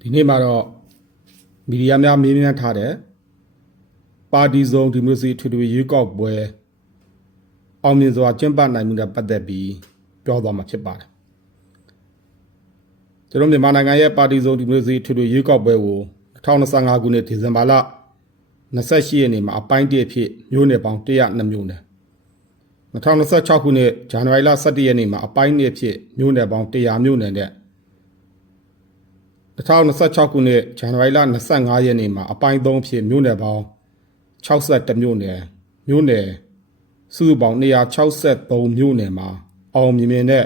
ဒီနေ့မှာတော့မီဒီယာများမေးမြန်းထားတဲ့ပါတီစုံဒီမိုကရေစီထွေထွေရွေးကောက်ပွဲအောင်မြင်စွာကျင်းပနိုင်မှုနဲ့ပတ်သက်ပြီးပြောသွားမှာဖြစ်ပါတယ်ကျွန်တော်မြန်မာနိုင်ငံရဲ့ပါတီစုံဒီမိုကရေစီထွေထွေရွေးကောက်ပွဲကို2025ခုနှစ်ဒီဇင်ဘာလ28ရက်နေ့မှာအပိုင်း1အဖြစ်မြို့နယ်ပေါင်း102မြို့နယ်2026ခုနှစ်ဇန်နဝါရီလ17ရက်နေ့မှာအပိုင်း2အဖြစ်မြို့နယ်ပေါင်း100မြို့နယ်နဲ့2026ခုနှစ်ဇန်နဝါရီလ25ရက်နေ့မှာအပိုင်း3အဖြစ်မြို့နယ်ပေါင်း61မြို့နယ်စုစုပေါင်း263မြို့နယ်မှာအောင်မြင်မြင်နဲ့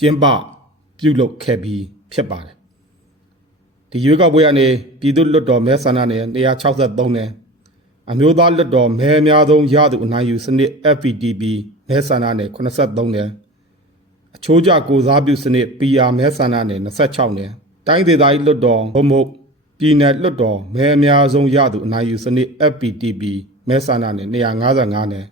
ကျင်းပပြုလုပ်ခဲ့ပြီးဖြစ်ပါတယ်ဒီရွေးကောက်ပွဲကနေပြည်သူ့လွှတ်တော်မဲဆန္ဒနယ်263နယ်အမျိုးသားလွှတ်တော်မဲအများဆုံးရသူအနိုင်ယူစနစ် FPTP မဲဆန္ဒနယ်83နယ်အချိုးကျကိုစားပြုစနစ် PR မဲဆန္ဒနယ်26နယ်တိုင်းဒေသကြီးလွှတ်တော်ဘုံဘုတ်ပြည်နယ်လွှတ်တော်မဲအများဆုံးရသူအနိုင်ယူစနစ် FPTP မဲဆန္ဒနယ်255နယ်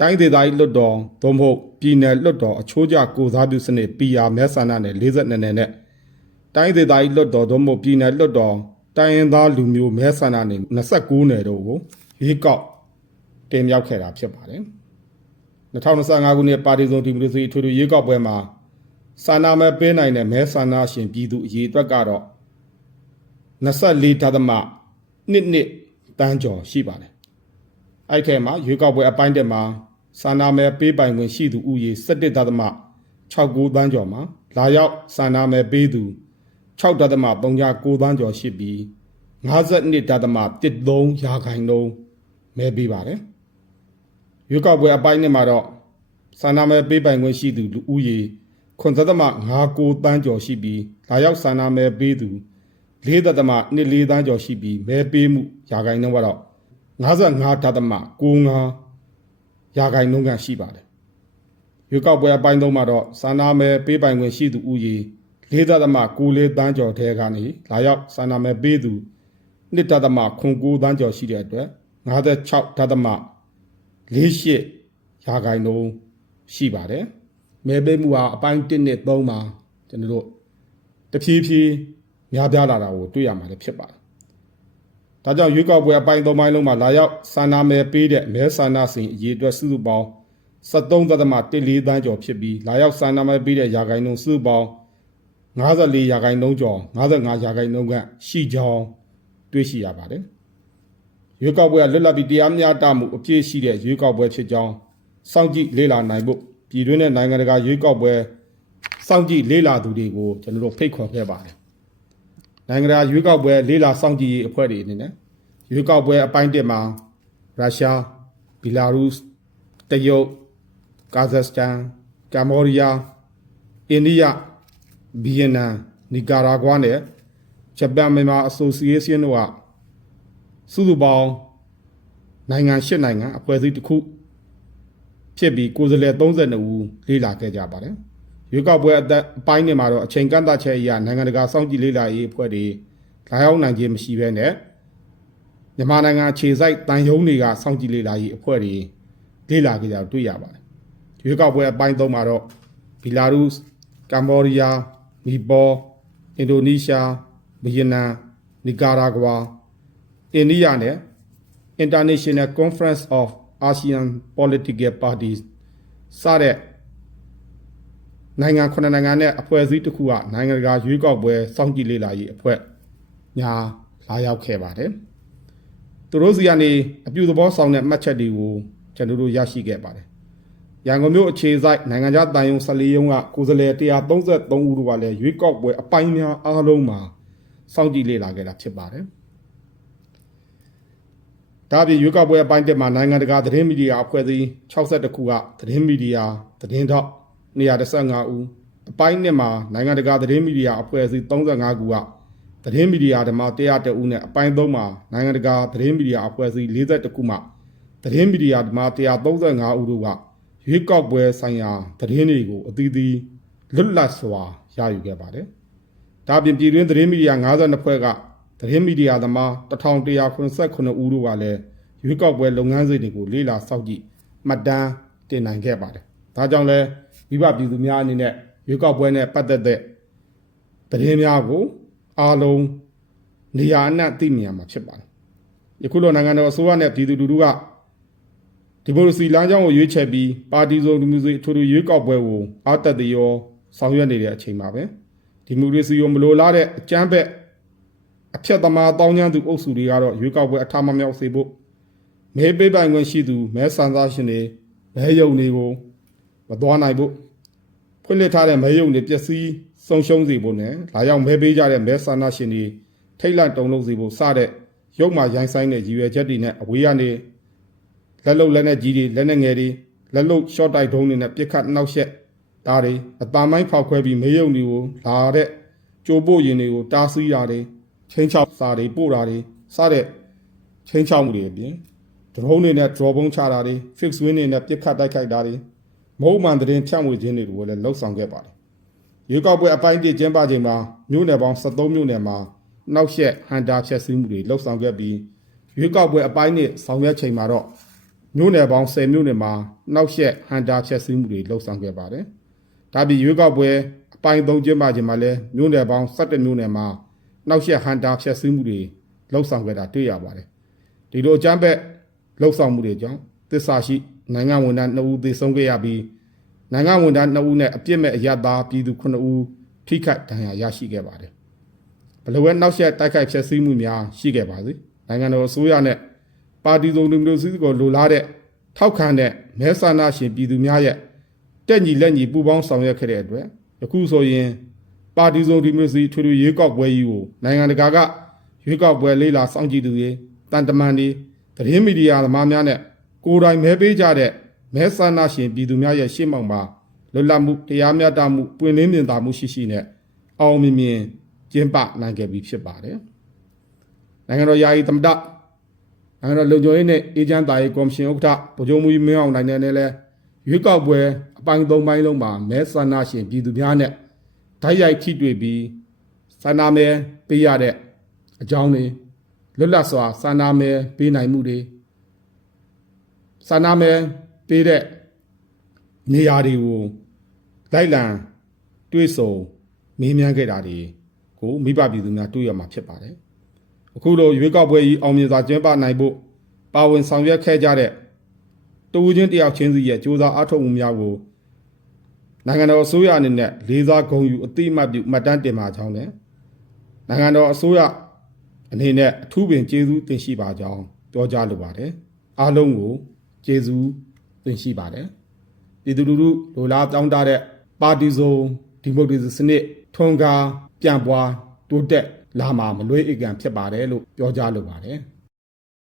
တိုင်းဒေသကြီးလွှတ်တော်ဘုံဘုတ်ပြည်နယ်လွှတ်တော်အချိုးကျကိုစားပြုစနစ် PR မဲဆန္ဒနယ်42နယ်နဲ့တိုင်းဒေသကြီးလွှတ်တော်ဘုံဘုတ်ပြည်နယ်လွှတ်တော်တိုင်းရင်းသားလူမျိုးမဲဆန္ဒနယ်29နယ်တို့ကိုရွေးကောက်တင်မြှောက်ခဲ့တာဖြစ်ပါတယ်2025ခုနှစ်ပါတီစုံဒီမိုကရေစီထွေထွေရွေးကောက်ပွဲမှာဆန္ဒမဲပေးနိုင်တဲ့မဲဆန္ဒရှင်ပြည်သူအရေအတွက်ကတော့24.22တန်းကျော်ရှိပါတယ်။အဲ့ထဲမှာရွေးကောက်ပွဲအပိုင်းတက်မှာဆန္ဒမဲပေးပိုင်ခွင့်ရှိသူဦးရေ17.69တန်းကျော်မှာလာရောက်ဆန္ဒမဲပေးသူ6.39တန်းကျော်ရှိပြီး52.13ရာခိုင်နှုန်းမဲပေးပါတယ်။ရွေးကောက်ပွဲအပိုင်းနဲ့မှာတော့ဆန္ဒမဲပေးပိုင်ခွင့်ရှိသူလူဦးရေ9.59တန်းကျော်ရှိပြီးလာရောက်ဆန္ဒမဲပေးသူ4.24တန်းကျော်ရှိပြီးမဲပေးမှုရာခိုင်နှုန်းကတော့55.95ရာခိုင်နှုန်းကရှိပါတယ်။ရွေးကောက်ပွဲအပိုင်း3မှာတော့ဆန္ဒမဲပေးပိုင်ခွင့်ရှိသူဦးရေ4.94တန်းကျော်ထဲကနေလာရောက်ဆန္ဒမဲပေးသူ1.09တန်းကျော်ရှိတဲ့အတွက်56.48ရာခိုင်နှုန်းရှိပါတယ်။မဲပေးမှုဟာအပိုင်း1နဲ့3မှာကျွန်တော်တို့တဖြည်းဖြည်းများပြားလာတာကိုတွေ့ရမှာလည်းဖြစ်ပါတယ်။ဒါကြောင့်ရွေးကောက်ပွဲအပိုင်း3ပိုင်းလုံးမှာလာရောက်ဆန္ဒမဲပေးတဲ့မဲဆန္ဒရှင်အရေအတွက်စုစုပေါင်း73.14တန်းကျော်ဖြစ်ပြီးလာရောက်ဆန္ဒမဲပေးတဲ့ရာခိုင်နှုန်းစုစုပေါင်း54ရာခိုင်နှုန်းကျော်55ရာခိုင်နှုန်းကရှိကြောင်းတွေ့ရှိရပါတယ်။ရွေးကောက်ပွဲကလွတ်လပ်ပြီးတရားမျှတမှုအပြည့်ရှိတဲ့ရွေးကောက်ပွဲဖြစ်ကြောင်းစောင့်ကြည့်လေ့လာနိုင်ဖို့ပြည်တွင်းနဲ့နိုင်ငံတကာရွေးကောက်ပွဲစောင့်ကြည့်လေ့လာသူတွေကိုကျွန်တော်တို့ဖိတ်ခေါ်ခဲ့ပါတယ်။နိုင်ငံတကာရွေးကောက်ပွဲလေ့လာစောင့်ကြည့်ရေးအဖွဲ့တွေအနေနဲ့ရွေးကောက်ပွဲအပိုင်း1မှာရုရှား၊ဘီလာရုစ်၊တရုတ်၊ကာဇက်စတန်၊ကမ္ဘောဒီးယား၊အိန္ဒိယ၊ဗီယက်နမ်၊နီကာရာဂွာနဲ့ဂျပန်မြန်မာအဆိုစီအေးရှင်းတို့ကစုစုပေါင်းနိုင်ငံ8နိုင်ငံအဖွဲ့အစည်းတစ်ခုဖြစ်ပြီးကိုယ်စားလှယ်32ဦးလေ့လာခဲ့ကြပါတယ်။ရွေးကောက်ပွဲအပိုင်းနဲ့မှာတော့အချိန်ကန့်သတ်ချက်အရနိုင်ငံတကာစောင့်ကြည့်လေ့လာရေးအဖွဲ့တွေလာရောက်နိုင်ခြင်းမရှိဘဲနဲ့မြန်မာနိုင်ငံခြေစိုက်တန်ယုံတွေကစောင့်ကြည့်လေ့လာရေးအဖွဲ့တွေလေ့လာခဲ့ကြတွေ့ရပါတယ်။ရွေးကောက်ပွဲအပိုင်း3မှာတော့ဘီလာရုစ်၊ကမ္ဘောဒီးယား၊နီပေါ၊အင်ဒိုနီးရှား၊ဗီယက်နမ်၊နီကာရာဂွာ၊အိန္ဒိယနဲ့ International Conference of ASEAN Political Parties စတဲ့နိုင်ငံ9နိုင်ငံနဲ့အဖွဲ့အစည်းတစ်ခုကနိုင်ငံတကာရွေးကောက်ပွဲစောင့်ကြည့်လေ့လာရေးအဖွဲ့ညာလာရောက်ခဲ့ပါတယ်။သူတို့စီကနေအပြုသဘောဆောင်တဲ့မှတ်ချက်တွေကိုကျွန်တော်တို့ရရှိခဲ့ပါတယ်။ရန်ကုန်မြို့အခြေစိုက်နိုင်ငံခြားတန်ယုံ14ရုံးကကိုယ်စားလှယ်133ဦးတို့ကလည်းရွေးကောက်ပွဲအပိုင်းများအားလုံးမှာစောင့်ကြည့်လေ့လာခဲ့တာဖြစ်ပါတယ်။ဒါ့အပြင်ရွေးကောက်ပွဲအပိုင်း1မှာနိုင်ငံတကာသတင်းမီဒီယာအဖွဲ့အစည်း62ခုကသတင်းမီဒီယာသတင်းထောက်215ဦးအပိုင်း1မှာနိုင်ငံတကာသတင်းမီဒီယာအဖွဲ့အစည်း35ခုကသတင်းမီဒီယာဓမ္မ101ဦးနဲ့အပိုင်း3မှာနိုင်ငံတကာသတင်းမီဒီယာအဖွဲ့အစည်း41ခုမှသတင်းမီဒီယာဓမ္မ135ဦးတို့ကရွေးကောက်ပွဲဆိုင်ရာသတင်းတွေကိုအသီးသီးလွတ်လပ်စွာရယူခဲ့ပါတယ်။ဒါ့အပြင်ပြည်တွင်းသတင်းမီဒီယာ52ဖွဲ့ကသတင်းမီဒီယာသမား1189ဦးတို့ကလည်းရွေးကောက်ပွဲလုပ်ငန်းစဉ်တွေကိုလေ့လာစောင့်ကြည့်မှတ်တမ်းတင်နိုင်ခဲ့ပါတယ်။ဒါကြောင့်လည်းမိဘပြည်သူများအနေနဲ့ရွေးကောက်ပွဲနဲ့ပတ်သက်တဲ့သတင်းများကို အားလုံးနေရာအနှံ့သိမြင်ရမှာဖြစ်ပါတယ်ယခုလိုနိုင်ငံတော်အစိုးရနဲ့ပြည်သူလူထုကဒီမိုကရေစီလမ်းကြောင်းကိုရွေးချယ်ပြီးပါတီစုံဒီမိုကရေစီအထွေထွေရွေးကောက်ပွဲကိုအားတက်သရောဆောင်ရွက်နေတဲ့အချိန်မှာပဲဒီမိုကရေစီကိုမလိုလားတဲ့အကြမ်းဖက်အဖြတ်သမားတောင်းကျမ်းသူအုပ်စုတွေကတော့ရွေးကောက်ပွဲအထမမြောက်စေဖို့မဲပေးပိုင်ခွင့်ရှိသူမဲဆန္ဒရှင်တွေမဲယုံတွေကိုမသွားနိုင်ဖို့ဖွင့်လှစ်ထားတဲ့မဲယုံတွေပျက်စီးဆုံးရှုံးစေဖို့နဲ့လာရောက်မဲပေးကြတဲ့မဲဆန္ဒရှင်တွေထိတ်လန့်တုန်လှုပ်စေဖို့စတဲ့ရုပ်မှရိုင်းဆိုင်တဲ့ရည်ရွယ်ချက်တွေနဲ့အဝေးကနေလက်လုံလက်နဲ့ကြီးတွေလက်နဲ့ငယ်တွေလက်လုံရှော့တိုက်ဒုံးတွေနဲ့ပြစ်ခတ်နှောက်ယှက်ဒါတွေအတမိုင်းဖောက်ခွဲပြီးမဲယုံတွေကိုလာတဲ့ကြိုးပို့ရင်တွေကိုတားဆီးတာတွေချင်းချောက်စာတွေပို့တာတွေစတဲ့ချင်းချောက်မှုတွေအပြင်ဒရုန်းတွေနဲ့ draw ပုံးချတာတွေ fix win တွေနဲ့ပြစ်ခတ်တိုက်ခိုက်တာတွေမဟုတ်မှန်တဲ့ဖြန့်ဝေခြင်းတွေကိုလည်းလှုပ်ဆောင်ခဲ့ပါတယ်ရွေးကောက်ပွဲအပိုင်းတစ်ကျင်းပချိန်မှာမြို့နယ်ပေါင်း73မြို့နယ်မှာနှောက်ယှက်ဟန်တာဖျက်ဆီးမှုတွေလှုပ်ဆောင်ခဲ့ပြီးရွေးကောက်ပွဲအပိုင်းတစ်ဆောင်ရွက်ချိန်မှာတော့မြို့နယ်ပေါင်း10မြို့နယ်မှာနှောက်ယှက်ဟန်တာဖျက်ဆီးမှုတွေလှုပ်ဆောင်ခဲ့ပါတယ်ဒါပြီးရွေးကောက်ပွဲအပိုင်း3ကျင်းပချိန်မှာလည်းမြို့နယ်ပေါင်း17မြို့နယ်မှာနှောက်ယှက်ဟန်တာဖျက်ဆီးမှုတွေလှုပ်ဆောင်ခဲ့တာတွေ့ရပါတယ်ဒီလိုအကြမ်းဖက်လှုပ်ဆောင်မှုတွေကြောင့်သစ္စာရှိနိုင်ငံဝန်ထမ်း2ဦးသေဆုံးခဲ့ရပြီးနိုင်ငံဝန်ထမ်း2ဦးနဲ့အပြစ်မဲ့အရသားပြည်သူ9ဦးထိခိုက်ဒဏ်ရာရရှိခဲ့ပါတယ်ဘလဝဲနောက်ဆက်တိုက်ခိုက်ဖျက်ဆီးမှုများရှိခဲ့ပါသည်နိုင်ငံတော်အစိုးရနဲ့ပါတီစုံဒီမိုကရေစီကိုလိုလားတဲ့ထောက်ခံတဲ့မဲဆန္ဒရှင်ပြည်သူများရဲ့တက်ညီလက်ညီပူးပေါင်းဆောင်ရွက်ခဲ့တဲ့အတွက်ယခုဆိုရင်ပါတီစုံဒီမိုကရေစီထွေထွေရွေးကောက်ပွဲကြီးကိုနိုင်ငံတကာကရွေးကောက်ပွဲလေးလာစောင့်ကြည့်သူတွေတန်တမန်တွေသတင်းမီဒီယာသမားများနဲ့ကိုယ်တိုင်မဲပေးကြတဲ့မဲဆန္ဒရှင်ပြည်သူများရဲ့ရှေ့မှောက်မှာလွတ်လပ်မှုတရားမျှတမှုပွင့်လင်းမြင်သာမှုရှိနဲ့အောင်မြင်မြင်ကျင်းပနိုင်ခဲ့ပြီဖြစ်ပါတယ်။နိုင်ငံတော်ယာယီသမ္မတနိုင်ငံတော်လုံခြုံရေးနဲ့အေဂျင့်တာရေးကော်မရှင်ဥက္ကဋ္ဌဗိုလ်ချုပ်မှူးကြီးမင်းအောင်လှိုင်နဲ့လည်းရွေးကောက်ပွဲအပိုင်း3ပိုင်းလုံးမှာမဲဆန္ဒရှင်ပြည်သူများနဲ့ဓာတ်ရိုက်ထိတွေ့ပြီးဆန္ဒမဲပေးရတဲ့အကြောင်းတွေလွတ်လပ်စွာဆန္ဒမဲပေးနိုင်မှုတွေဆန္ဒမဲပေးတဲ့နေရာတွေကိုလိုက်လံတွေ့ဆုံမေးမြန်းခဲ့တာတွေကိုမိဘပြည်သူများတွေ့ရမှာဖြစ်ပါတယ်အခုလိုရွေးကောက်ပွဲကြီးအောင်မြင်စွာကျင်းပနိုင်ဖို့ပါဝင်ဆောင်ရွက်ခဲ့ကြတဲ့တဦးချင်းတယောက်ချင်းစီရဲ့ကြိုးစားအားထုတ်မှုများကိုနိုင်ငံတော်အစိုးရအနေနဲ့လေးစားဂုဏ်ယူအသိအမှတ်ပြုမှတ်တမ်းတင်ပါကြောင်းနဲ့နိုင်ငံတော်အစိုးရအနေနဲ့အထူးပင်ကျေးဇူးတင်ရှိပါကြောင်းပြောကြားလိုပါတယ်အားလုံးကိုကျေးဇူးတင်ရှိပါတယ်ပြည်သူလူထုလိုလားတောင်းတတဲ့ပါတီစုံဒီမိုကရေစီစနစ်ထွန်းကားပြန့်ပွားတိုးတက်လာမှာမလွဲဧကန်ဖြစ်ပါတယ်လို့ပြောကြားလိုပါတယ်